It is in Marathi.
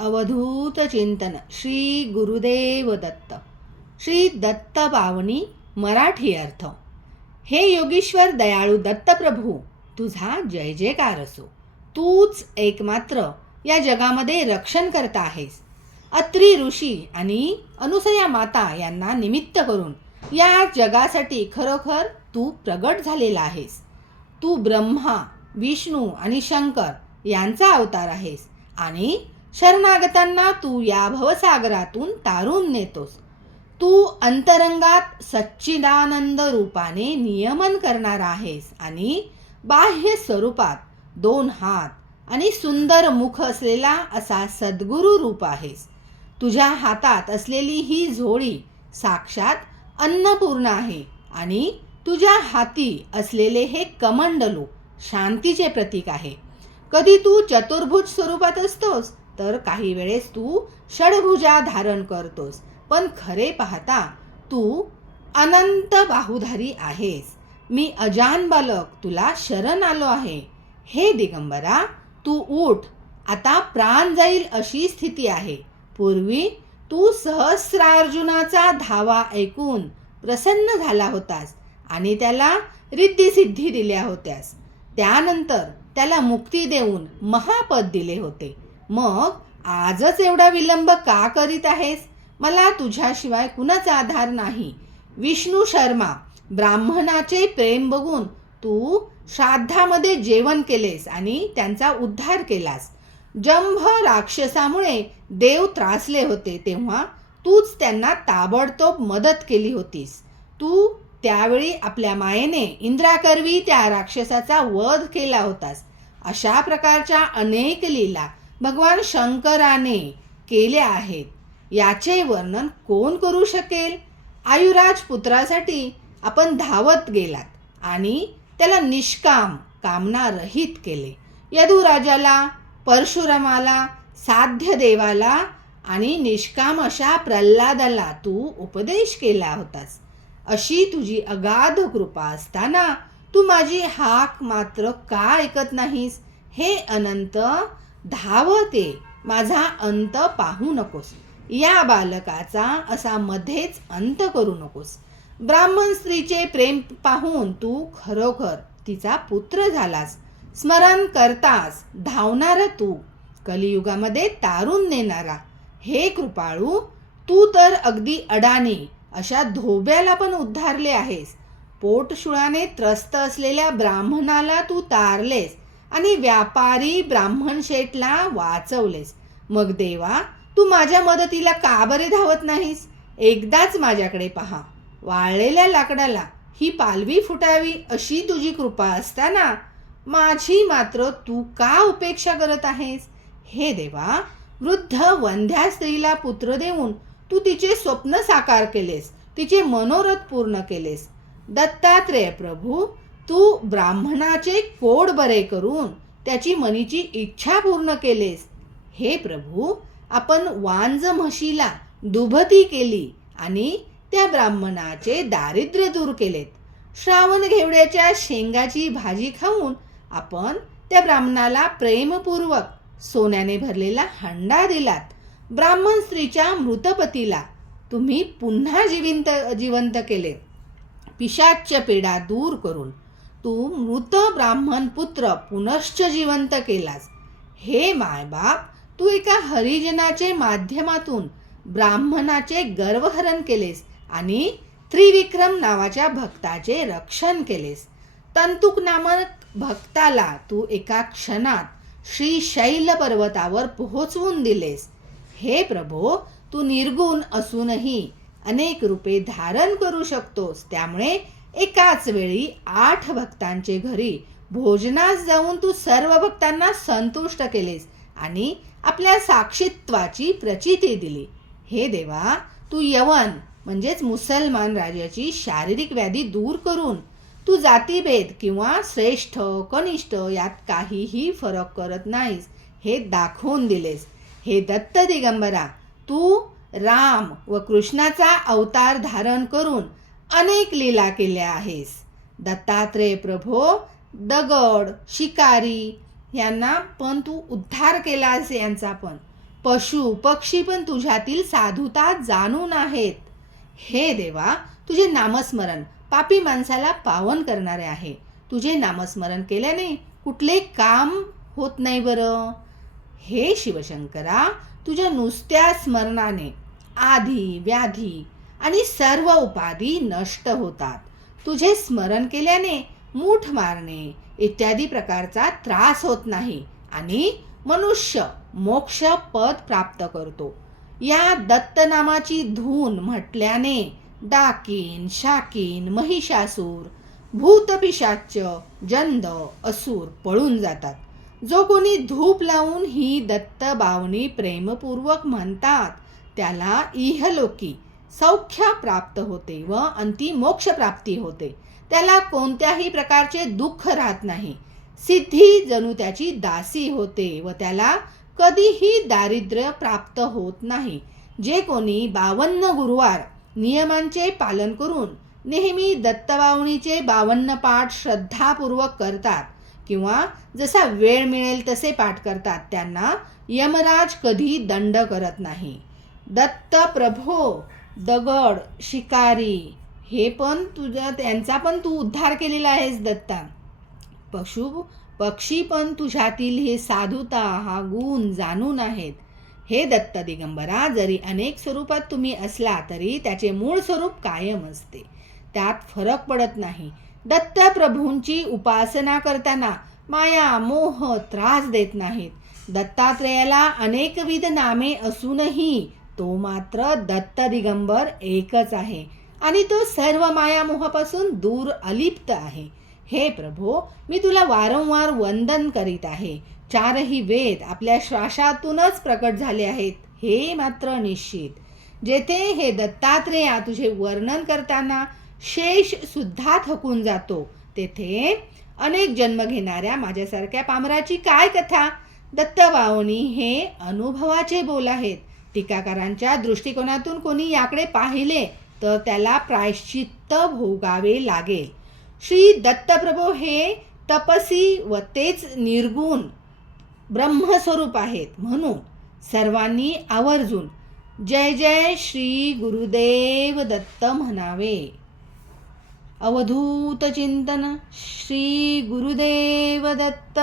अवधूत चिंतन श्री गुरुदेव दत्त. श्री दत्त पावनी मराठी अर्थ. हे योगीश्वर दयाळू दत्तप्रभू, तुझा जय जयकार असो. तूच एकमात्र या जगामध्ये रक्षण करता आहेस. अत्री ऋषी आणि अनुसया माता यांना निमित्त करून या जगासाठी खरोखर तू प्रगट झालेला आहेस. तू ब्रह्मा, विष्णू आणि शंकर यांचा अवतार आहेस आणि शरणागतांना तू या भवसागरातून तारून नेतोस. तू अंतरंगात सच्चिदानंद रूपाने नियमन करणार आहेस आणि बाह्य स्वरूपात 2 हात आणि सुंदर मुख असलेला असा सद्गुरू रूप आहेस. तुझ्या हातात असलेली ही झोळी साक्षात अन्नपूर्णा आहे आणि तुझ्या हाती असलेले हे कमंडलू शांतीचे प्रतीक आहे. कधी तू चतुर्भुज स्वरूपात असतोस तर काही वेळेस तू षडभुजा धारण करतोस, पण खरे पाहता तू अनंत बाहुधारी आहेस. मी अजान बालक तुला शरण आलो आहे. हे दिगंबरा, तू उठ. आता प्राण जाईल अशी स्थिती आहे. पूर्वी तू सहस्रार्जुनाचा धावा ऐकून प्रसन्न झाला होतास आणि त्याला रिद्धिसिद्धी दिल्या होत्यास. त्यानंतर त्याला मुक्ती देऊन महापद दिले होते. मग आजच एवढा विलंब का करीत आहेस? मला तुझ्याशिवाय कुणाचा आधार नाही. विष्णू शर्मा ब्राह्मणाचे प्रेम बघून तू श्राद्धामध्ये जेवण केलेस आणि त्यांचा उद्धार केलास. जंभ राक्षसामुळे देव त्रासले होते तेव्हा तूच त्यांना ताबडतोब मदत केली होतीस. तू त्यावेळी आपल्या मायेने इंद्राकरवी त्या राक्षसाचा वध केला होतास. अशा प्रकारच्या अनेक लीला भगवान शंकराने केल्या आहेत. याचे वर्णन कोण करू शकेल? आयुराज पुत्रासाठी आपण धावत गेलात आणि त्याला निष्काम कामना रहित केले. यदुराजाला, परशुरामाला, साध्य देवाला आणि निष्काम अशा प्रल्हादाला तू उपदेश केला होतास. अशी तुझी अगाध कृपा असताना तू माझी हाक मात्र का ऐकत नाहीस? हे अनंत, धावते, माझा अंत पाहू नकोस. या बालकाचा असा मध्येच अंत करू नकोस. ब्राह्मण स्त्रीचे प्रेम पाहून तू खरोखर तिचा पुत्र झालास. स्मरण करतास धावणारा तू, कलियुगामध्ये तारून नेणारा. हे कृपाळू, तू तर अगदी अडाणी अशा धोब्याला पण उद्धारले आहेस. पोटशुळाने त्रस्त असलेल्या ब्राह्मणाला तू तारलेस आणि व्यापारी ब्राह्मण शेठला वाचवलेस. मग देवा, तू माझ्या मदतीला का बरे धावत नाहीस? एकदाच माझ्याकडे पहा. वाळलेल्या लाकडाला ही पालवी फुटावी अशी तुझी कृपा असताना माझी मात्र तू का उपेक्षा करत आहेस? हे देवा, वृद्ध वंध्या स्त्रीला पुत्र देऊन तू तिचे स्वप्न साकार केलेस, तिचे मनोरथ पूर्ण केलेस. दत्तात्रेय प्रभू, तू ब्राह्मणाचे कोड बरे करून त्याची मनीची इच्छा पूर्ण केलेस. हे प्रभू, आपण वांज म्हशीला दुभती केली आणि त्या ब्राह्मणाचे दारिद्र्य दूर केलेत. श्रावण घेवड्याच्या शेंगाची भाजी खाऊन आपण त्या ब्राह्मणाला प्रेमपूर्वक सोन्याने भरलेला हंडा दिलात. ब्राह्मण स्त्रीच्या मृतपतीला तुम्ही पुन्हा जिवंत केले. पिशाच्य पीडा दूर करून तू मृत ब्राह्मण पुत्र पुनश्च जिवंत केलास. हे मायबाप, तू एका हरिजनाचे माध्यमातून ब्राह्मणाचे गर्वहरण केलेस आणि त्रिविक्रम नावाच्या भक्ताचे रक्षण केलेस. तंतुक नामक भक्ताला तू एका क्षणात श्रीशैल पर्वतावर पोहोचवून दिलेस. हे प्रभो, तू निर्गुण असूनही अनेक रूपे धारण करू शकतोस. त्यामुळे एकाच वेळी 8 भक्तांचे घरी भोजनास जाऊन तू सर्व भक्तांना संतुष्ट केलेस आणि आपल्या साक्षीत्वाची प्रचिती दिली. हे देवा, तू यवन म्हणजेच मुसलमान राजाची शारीरिक व्याधी दूर करून तू जातीभेद किंवा श्रेष्ठ कनिष्ठ यात काहीही फरक करत नाहीस हे दाखवून दिलेस. हे दत्त दिगंबरा, तू राम व कृष्णाचा अवतार धारण करून अनेक लीला केल्या आहेस. दत्तात्रेय प्रभो, दगड, शिकारी यांना पण तू उद्धार केलास. यांचा पण पशु पक्षी पण तुझ्यातील साधुता जाणून आहेत. हे देवा, तुझे नामस्मरण पापी माणसाला पावन करणारे आहे. तुझे नामस्मरण केल्याने कुठले काम होत नाही बरं. हे शिवशंकरा, तुझ्या नुसत्या स्मरणाने आधी व्याधी आणि सर्व उपाधी नष्ट होतात. तुझे स्मरण केल्याने मूठ मारणे इत्यादी प्रकारचा त्रास होत नाही आणि मनुष्य मोक्ष पद प्राप्त करतो. या दत्त नामाची धून म्हटल्याने डाकीन शाकीन महिषासूर भूतपिशाच जंद असुर पळून जातात. जो कोणी धूप लावून ही दत्त बावनी प्रेमपूर्वक म्हणतात त्याला इहलोकी सौख्य प्राप्त होते व अंती मोक्ष प्राप्ती होते. त्याला कोणत्याही प्रकारचे दुःख राहत नाही. सिद्धी जणू त्याची दासी होते व त्याला कधीही दारिद्र्य प्राप्त होत नाही. जे कोणी 52 गुरुवार नियमांचे पालन करून नेहमी दत्तबावणीचे 52 पाठ श्रद्धापूर्वक करतात किंवा जसा वेळ मिळेल तसे पाठ करतात त्यांना यमराज कधी दंड करत नाही. दत्त प्रभो, दगड शिकारी हे पण त्यांचा पण तू उद्धार केलेला आहेस दत्ता. पशु पक्षी पण तुझ्यातील हे साधुता हा गुण जाणून आहेत. हे दत्त दिगंबरा, जरी अनेक स्वरूपात तुम्ही असला तरी त्याचे मूळ स्वरूप कायम असते. त्यात फरक पडत नाही. दत्त प्रभूंची उपासना करताना माया मोह त्रास देत नाहीत. दत्तात्रेयाला अनेकविध नामे असूनही तो मात्र दत्त दिगंबर एकच आहे आणि तो सर्व मायामोहापासून दूर अलिप्त आहे. हे प्रभो, मी तुला वारंवार वंदन करीत आहे. 4ही वेद आपल्या श्वासातूनच प्रकट झाले आहेत हे मात्र निश्चित. जेथे हे दत्तात्रेया तुझे वर्णन करताना शेष सुद्धा थकून जातो तेथे अनेक जन्म घेणाऱ्या माझ्यासारख्या पामराची काय कथा. दत्तबावनी हे अनुभवाचे बोल आहेत. टीकाकारांच्या दृष्टिकोनातून कोणी याकडे पाहिले तर त्याला प्रायश्चित्त भोगावे लागेल. श्री दत्तप्रभो हे तपसी व तेच निर्गुण ब्रह्मस्वरूप आहेत. म्हणून सर्वांनी आवर्जून जय जय श्री गुरुदेव दत्त म्हणावे. अवधूत चिंतन. श्री गुरुदेव दत्त.